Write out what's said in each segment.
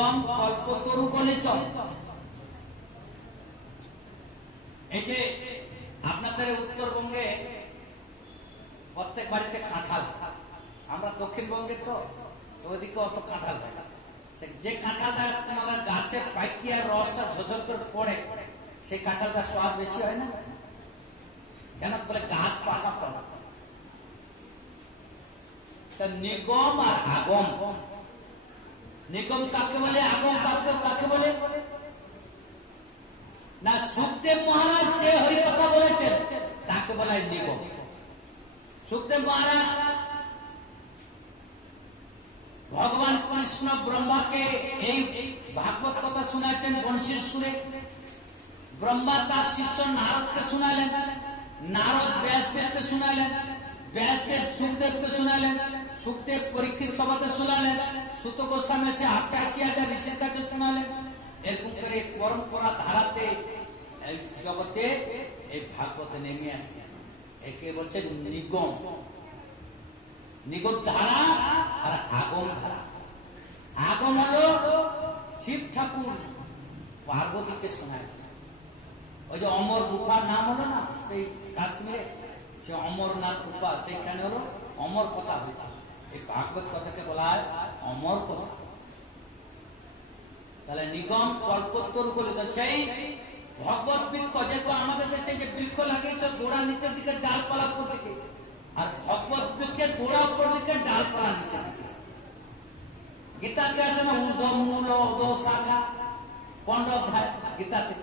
নিগম কল্পতরু গলিত। এই যে আপনাদের উত্তরবঙ্গে প্রত্যেক বাড়িতে কাঁঠাল, আমরা দক্ষিণবঙ্গে তো ওইদিকে অত কাঁঠাল হয় না। যে কাঁঠালটা তোমাদের গাছে পাইকিয়া রসটা ঝরঝর করে পড়ে, সেই কাঁঠালটা স্বাদ বেশি হয় না কেন? বলে গাছ পাকা পড়া। নিগম আর আগম, নিগম কাকে বলে, আগম কাকে বলে না? সুখদেব মহারাজ যে হরি কথা বলেছেন তাকে বলা হয় নিগম। সুখদেব মহারাজ ভগবান কৃষ্ণ ব্রহ্মাকে এই ভাগবত কথা শোনাচ্ছেন বংশীর সুরে। ব্রহ্মা তার শিষ্য নারদকে শোনালেন, নারদ ব্যাসদেবকে শোনালেন, ব্যাসদেব সুখদেবকে শোনালেন, সুখদেব পরীক্ষিত সভাতে শোনালেন, সুত গোস্বামী সে ৮৮,০০০ ঋষির কাছে শোনালেন। এরকম করে পরম্পরা ধারাতে জগতে এই ভাগবতে নেমে আসছে। একে বলছে নিগম, নিগম ধারা আর আগম ধারা। আগম হলো শিব ঠাকুর পার্বতীকে শোনাচ্ছে। ওই যে অমর গুফার নাম হলো না সেই কাশ্মীরে, সে অমরনাথ গুফা, সেইখানে হলো অমর কথা হয়েছে। এই ভাগবত কথাকে বলা হয় অমর কথা। তাহলে নিগম কল্পতরু গলিত, সেই ভগবত বৃক্ষ, যেহেতু আমাদের দেশে যে বৃক্ষ লাগিয়েছে গোড়া নিচের দিকে, ডালপালা উপর দিকে, আর ভগবত বৃক্ষের গোড়া উপর দিকে, ডালপালা নিচের দিকে। গীতাতে আছে না ঊর্ধ্ব মূল অধ শাখা, 15 অধ্যায় গীতাতে,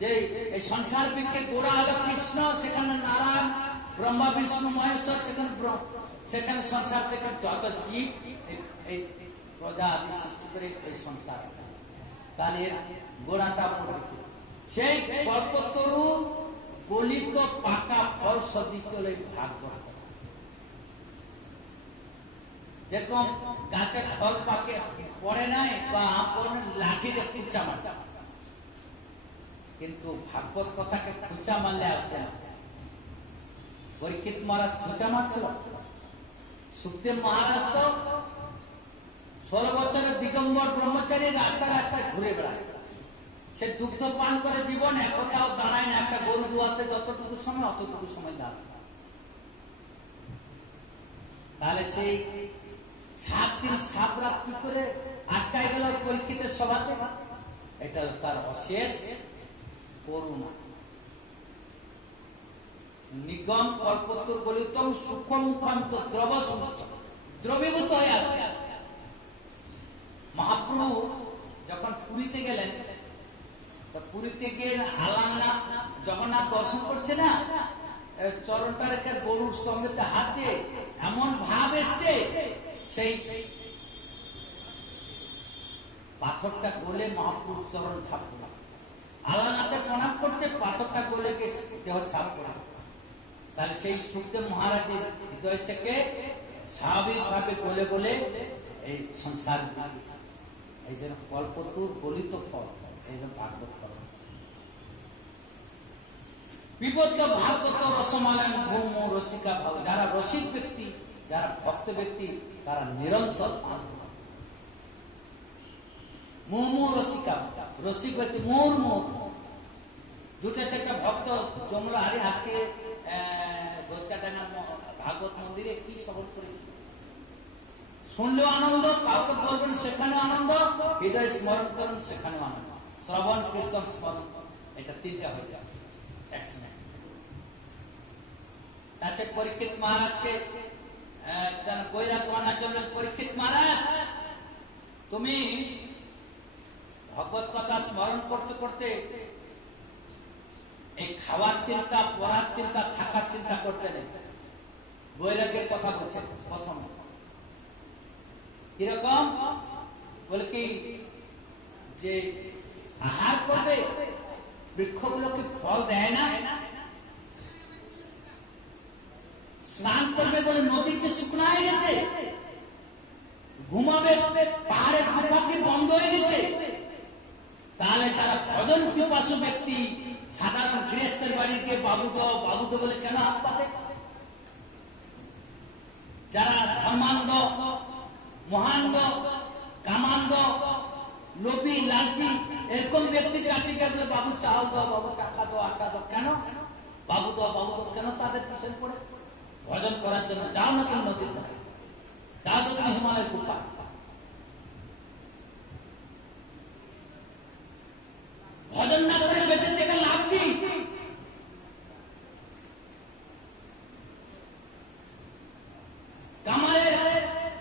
যে এই সংসার বৃক্ষের গোড়া হলো কৃষ্ণ, সেখানে নারায়ণ, ব্রহ্মা বিষ্ণু মহেশ্বর, সেখানে সংসার থেকে যত জীব এই প্রজা আদি সৃষ্টি করে এই সংসার। তাহলে গোড়াটা পড়বে সেই কল্পতরু গলিত পাকা ফল সবজি চলে ভাগবত। যেরকম গাছের ফল পাকে পড়ে নাই বা লাঠিতে খুঁচা মারতে, কিন্তু ভাগবত কথাকে খুঁচা মারলে আসতে না। পরীক্ষিত মহারাজ খুঁচা মারছিল, সুখদেব মহারাজ তো 16 বছরের দিগম্বর ব্রহ্মচারী রাস্তায় রাস্তায় ঘুরে বেড়ায়। সে দুগ্ধ পান করে জীবন, একটাও দাঁড়ায় না। একটা গরু দুয়াতে যতটুকু সময় অতটুকু সময় দাঁড়ায়। তাহলে সেই 7 দিন 7 রাত কি করে আটকায় গেল পরীক্ষিতের সভাতে? এটা তার অশেষ করুণা। নিগম কল্পতরু গলিতম সুখমুখান্ত দ্রবীভূত হয়ে আসছে। মহাপ্রভু যখন পুরীতে গেলেন, পুরীতে গিয়ে আলামনাথ জগন্নাথ দর্শন করছে না, চরণটা রেখে গরুর স্তম্ভেতে হাত দিয়ে এমন ভাব এসছে, সেই পাথরটা গলে মহাপ্রভু চরণ ছাপ করল। আলানাথে প্রণাম করছে, পাথরটা গলে গিয়ে দেহ ছাপ করে। তাহলে সেই সুখদেব মহারাজের হৃদয় থেকে স্বাভাবিক ভাবে গলে গলে এই সংসার, এই জন্য কল্পতরু গলিত ফল, এই জন্য ভাগবত ফল। বিবদ্ধ ভাগবত রসমালায়ন ভৌম রসিকা ভাব। যারা রসিক ব্যক্তি, যারা ভক্ত ব্যক্তি, তারা নিরন্তর পান করে। মুমু রসিকা, রসিক ব্যক্তি মুর 2-4টা ভক্ত জমলো। আরে আজকে ঘোষকাটাঙ্গা ভাগবত মন্দিরে কি শ্রবণ করেছিল, শুনলেও আনন্দ, কাউকে বলবেন সেখানেও আনন্দ, হৃদয় স্মরণ করেন সেখানেও আনন্দ। শ্রবণ কীর্তন স্মরণ, এটা 3টা হয়ে যাবে একসঙ্গে। সে পরীক্ষিত মহারাজকে বৈরাগ আনার জন্য, পরীক্ষিত মহারাজ তুমি ভগবত কথা স্মরণ করতে করতে এই খাওয়ার চিন্তা, পড়ার চিন্তা, থাকার চিন্তা করতে নেই। বৈরাগের কথা বলছে প্রথম। কিরকম বলে কি, যে আহার করবে, বৃক্ষগুলোকে ফল দেয় না। স্নান করবে বলে নদী কি শুকনো হয়ে গেছে, ঘুমাবে পাহাড়ের গুফা কি বন্ধ হয়ে গেছে। তাহলে তারা ভজন পিপাসু ব্যক্তি সাধারণ গৃহস্থের বাড়িতে বাবুদ বলে কেন হাত পাতে? যারা ধর্মান্ধ, মহান্ধ, কামান্ধ, লোভী লালচি এরকম ব্যক্তির কাছে গিয়ে বলে বাবু চাল দাও, বাবু টাকা দাও, আটা দাও, কেন বাবু দাও, বাবু দাও, কেন তাদের পিছনে পড়ে? ভজন করার জন্য যাও না তুমি নদীর ধারে, যাও তো তুমি হিমালয় গুফা। ভজন না করে বেঁচে থেকে লাভ কি? কামারের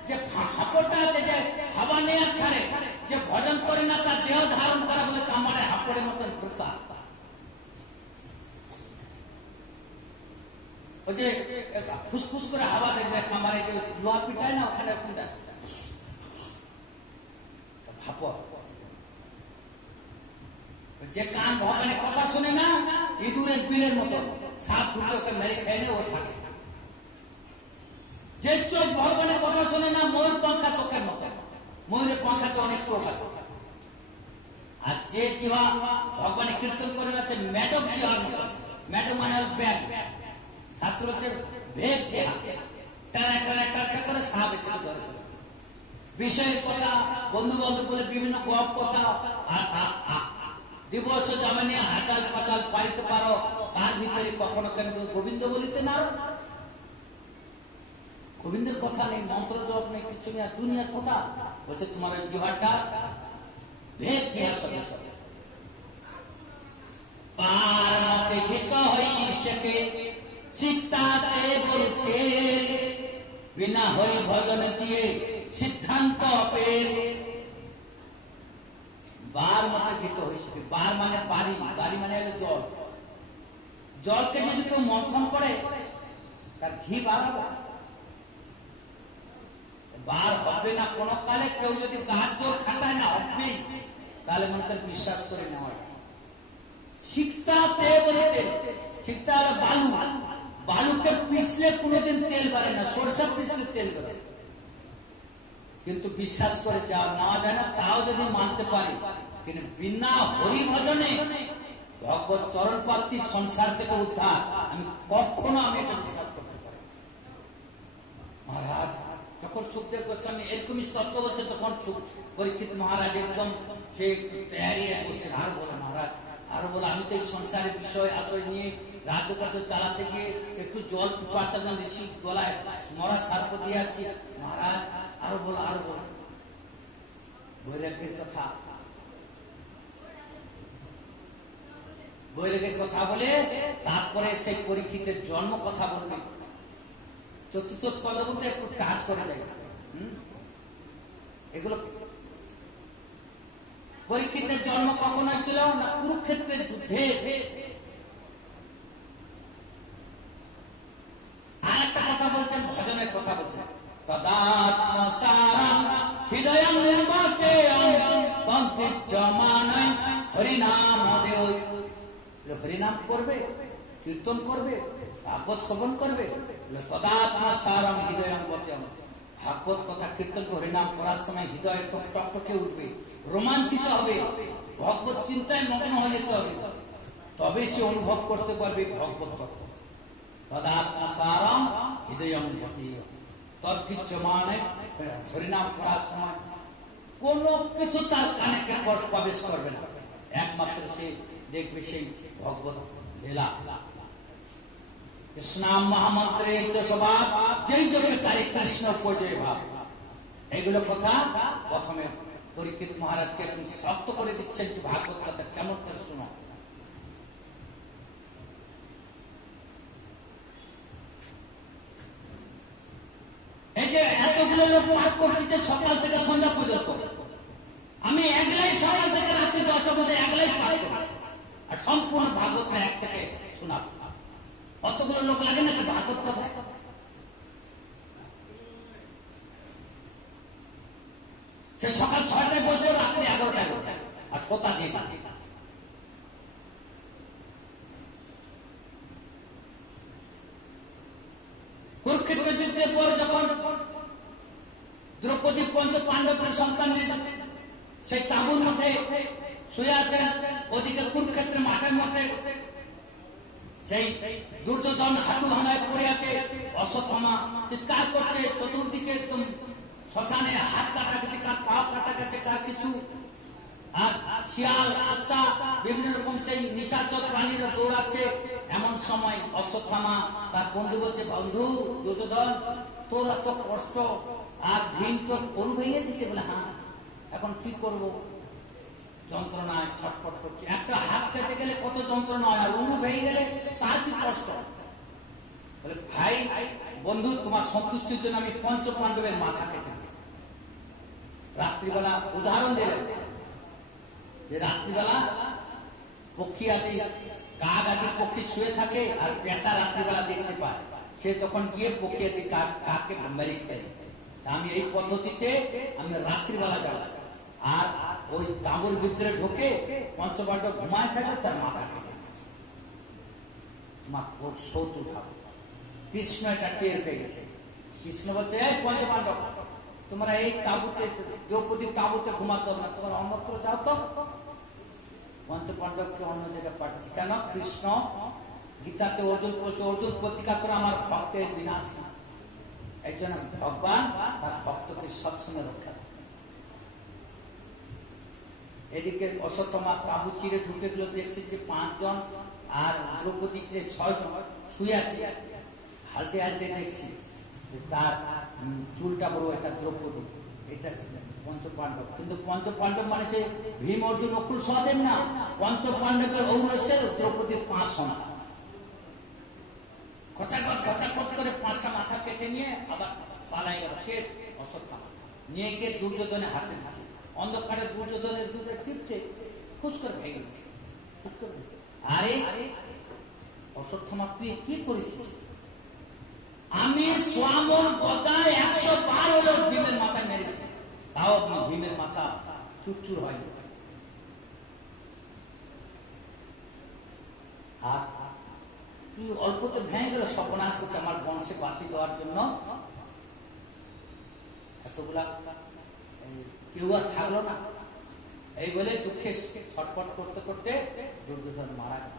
যে হাঁপড়টা আছে, যে হাওয়া নেওয়ার ছাড়ে, যে ভজন করে না তার দেহ ধারণ করা বলে কামারের হাঁপড়ের মতন প্রথা। ওই যে ফুসফুস করে হাওয়া দেখবে কামারে, যে লোহা পিটায় না ওখানে হাঁপড়। যে কান ভগবানের কথা শুনে না, ইঁদুরের বিলের মতো সাপ ঢুকে ওকে মেরে খেয়ে নেয়, ও থাকে। যে চোখ ভগবানের কথা শুনে না, ময়ূর পাঙ্খা চোখের মতো, ময়ূরের পাঙ্খাতে অনেক চোখ আছে। আর যে জিহ্বা ভগবানের কীর্তন করে না, সে মেঢক জিহ্বার মতো। মেঢক মানে ব্যাগ, শাস্ত্র হচ্ছে ভেদ জিহ্বা, টানা টানা টানা করে সাপ এসে ধরে। বিষয়ের কথা, বন্ধু বান্ধব বলে বিভিন্ন গপ কথা, আর দিবস জামানে হাচাল পাচাল পাইতে পারো, তার ভিতরে কখনো কেন গোবিন্দ বলিতে না। গোবিন্দের কথা নেই, মন্ত্র জপ নেই, কিছু নেই, দুনিয়ার কথা বলছে। তোমার ওই জিহ্বাটা ভেদ জিহ্বা সদস্য। পার মতে ঘিত হই সকে সিদ্ধাতে বলতে, বিনা হরি ভজন দিয়ে সিদ্ধান্ত পেল। বার মতে ঘিত হই সকে, বার মানে বাড়ি, বাড়ি মানে হলো জল। জলকে যদি কেউ মন্থন করে তার ঘি বার হবে? বার হবে না কোনো কালে। কেউ যদি গাছ জোর খাটায় না, হবেই, তাহলে মনে করে বিশ্বাস করে নেওয়া। শিখতাতে বলতে, শিখতা হলো বালু, বালুকে পিছলে কোনোদিন তেল বাড়ে না, সরষা পিছলে তেল বাড়ে। কিন্তু বিশ্বাস করে যা নেওয়া যায় না, তাও যদি মানতে পারে, কিন্তু বিনা হরি ভজনে ভগবত চরণ প্রাপ্তি, সংসার থেকে উদ্ধার, আমি কখনো আমি এটা বিশ্বাস করতে পারি। মহারাজ যখন সুখদেব গোস্বামী এরকমই তত্ত্ব বলছে, তখন পরীক্ষিত মহারাজ একদম সে তৈরি করছেন। আর বলে মহারাজ, আরো বলে আমি তো এই সংসারের বিষয় আশ্রয় নিয়ে রাজ্য কাজ চালাতে গিয়ে একটু জল পিপাসা দিচ্ছি, গলায় মরা সার্প দিয়ে আসছি। মহারাজ আরো বলো, আরো বলো। বৈরাগ্যের কথা, বৈরাগ্যের কথা বলে তারপরে সেই পরীক্ষিতের জন্ম কথা বলবে। চতুর্থ স্কন্ধ বলতে একটু টাচ করে যায়। এগুলো পরীক্ষিতের জন্ম কখন হয়েছিল না? কুরুক্ষেত্রের যুদ্ধে। আর একটা কথা বলছেন, ভজনের কথা বলছেন, তদাত্মসারং হৃদয়ং বাতেয়ং তদ্বিজ্যমানং হরিনাম দেয়। হরিনাম করবে, কীর্তন করবে, ভাগবত শ্রবণ করবে, তদাত্মসারং হৃদয়ং বাতেয়ং। ভাগবত কথা কীর্তন হরিনাম করার সময় হৃদয় টকটকে উঠবে, রোমাঞ্চিত হবে, ভগবত চিন্তায় মগ্ন হয়ে যেতে হবে, তবে সে অনুভব করতে পারবে ভগবত তত্ত্ব। তদাত্মসারং হৃদয়ং বাতেয়ং তদ্বিজ্যমানং। হরিনাম করার সময় কোন কিছু তার কানে প্রবেশ করবে না, একমাত্র সে দেখবে সেই ভগবত লীলা। কৃষ্ণাম মহামন্ত্রে স্বভাব, যেই জন্য তারে কৃষ্ণ পর্যায় ভাব। এগুলো কথা প্রথমে পরীক্ষিত মহারাজকে শক্ত করে দিচ্ছেন, কি ভাগবত কথা কেমন করে শোনো। এই যে এতগুলো লোক পাঠ করতেছে সকাল থেকে সন্ধ্যা পর্যন্ত, আমি একলাই সকাল থেকে রাত্রি 10টা পর্যন্ত একলাই পাঠ করি, আর সম্পূর্ণ ভাগবত এক থেকে শোনাব। অতগুলো লোক লাগে নাকি ভাগবত কথায়? সে সকাল 6টায় বসবে, রাত্রি 11টায় আর শ্রোতা দিয়ে। কুরুক্ষেত্র যুদ্ধের পর যখন দ্রৌপদী পঞ্চ পাণ্ডবের সন্তান সেই তাঁবুর মধ্যে শুয়ে আছেন, ওদিকে কুরুক্ষেত্রের মাঠের মধ্যে সেই দুর্যোধন হাঁটু ভাঙায় পড়ে আছে, অশ্বত্থামা চিৎকার করছে, চতুর্দিকে একদম শ্মশানে হাত কাটা গেছে, কার পা কাটা গেছে, কার কিছু শিয়াল কুত্তা বিভিন্ন রকম সেই নিশাচর প্রাণীরা দৌড়াচ্ছে। এমন সময় অশ্বত্থামা তার বন্ধু বলছে, বন্ধু দুর্যোধন, তোর এত কষ্ট আর ভীম তোর গরু ভেঙে দিচ্ছে। বলে হ্যাঁ, এখন কি করব, যন্ত্রণায় ছটফট করছে। একটা হাত কেটে গেলে কত যন্ত্রণা হয়, আর উরু ভেঙে গেলে তার কি কষ্ট। বলে ভাই বন্ধু, তোমার সন্তুষ্টির জন্য আমি পঞ্চ পাণ্ডবের মাথা কেটে দিই। রাত্রিবেলা উদাহরণ দিলেন যে রাত্রিবেলা পক্ষী আদি, কাক আদি পক্ষী শুয়ে থাকে, আর পেঁচা রাত্রিবেলা দেখতে পায়, সে তখন গিয়ে পক্ষী আদি কাককে মেরে ফেলে। আমি এই পদ্ধতিতে আমি রাত্রিবেলা যাব, আর ওই তাঁবুর ভিতরে ঢোকে পঞ্চপাণ্ডব ঘুমায় থাকে, তার মাথা কেটে তোমার সৌত উঠাবো। কৃষ্ণ এটা টের পেয়ে গেছে। কৃষ্ণ বলছে, এই পঞ্চপাণ্ডব, তোমরা এই তাঁবুতে, দ্রৌপদীর তাঁবুতে ঘুমাতে হবে না, তোমরা অন্যত্র যাও তো। পঞ্চপাণ্ডবকে অন্য জায়গায় পাঠাচ্ছি কেন? কৃষ্ণ গীতাতে অর্জুন বলছে, অর্জুন প্রতিজ্ঞা করে আমার ভক্তের বিনাশ না। এই জন্য ভগবান তার ভক্তকে সবসময় রক্ষা করে। এদিকে অশ্বত্থামা তাঁবু চিরে ঢুকে গেল, দেখছে যে 5 জন আর দ্রৌপদীতে 6 জন শুয়ে আছে। হালতে হালতে দেখছি তার চুলটা বড়, এটা দ্রৌপদী, এটা পঞ্চপাণ্ডব। কিন্তু পঞ্চপাণ্ডব মানে যে ভীম অর্জুন নকুল সহদেব না, পঞ্চপাণ্ডবের ঔরসের দ্রৌপদীর 5 সন্তান। খচাখচ করে 5টা মাথা কেটে নিয়ে আবার পালাই গেল। কে? অশ্বত্থামা। নিয়ে গিয়ে দুর্যোধনের হাতে দিচ্ছে। অন্ধকারে দুর্যোধনের দুধে টিপছে, খুশ করে ভেঙে গেল। আরে অশ্বত্থামা, তুই কি করেছিস? আমি স্বামন গদা 100 বার হলো ভীমের মাথায় মেরেছি, তাও ভীমের মাথা চুরচুর হয়নি। আর তুই অল্পতে ভেঙে গেল, সর্বনাশ করছে আমার বংশে বাতি দেওয়ার জন্য। এতগুলা কেউ আর থাকলো না। এই বলে দুঃখে ছটফট করতে করতে দুর্যোধন মারা গেল।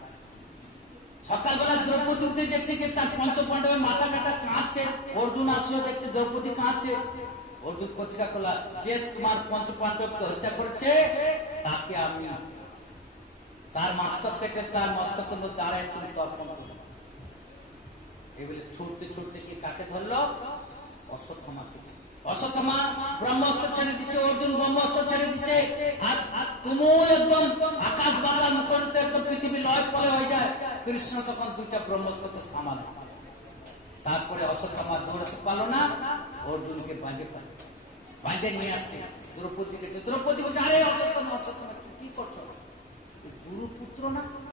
সকালবেলা দ্রৌপদী উঠে দেখছে যে তার পঞ্চপাণ্ডবের মাথা কাটা কাঁদছে। অর্জুন আসলো, দেখছে দ্রৌপদী কাঁদছে। অর্জুন প্রতিজ্ঞা করল, যে তোমার পঞ্চপাণ্ডবকে হত্যা করেছে তাকে আমি তার মস্তক কেটে তার মস্তকের মধ্যে দাঁড়ায় তুমি তর্পণ করো। এই বলে ছুটতে ছুটতে কি কাকে ধরলো? অশ্বত্থামাকে। অশ্বত্থামা ব্রহ্মাস্ত্র ছেড়ে দিচ্ছে, অর্জুন ব্রহ্মাস্ত্র ছেড়ে দিচ্ছে। আর তুমিও একদম আকাশ বাংলার মুখরিত, একদম পৃথিবী লয় পলে হয়ে যায়। কৃষ্ণ তখন 2টা ব্রহ্মাস্ত্রকে থামালে। তারপরে অশ্বত্থামা দৌড়াতে পারলো না, অর্জুনকে বাঁধে নিয়ে আসছে দ্রৌপদীকে। দ্রৌপদী বলছে, আরে অশ্বত্থামা, অশ্বত্থামা কি করছো? গুরু পুত্র না?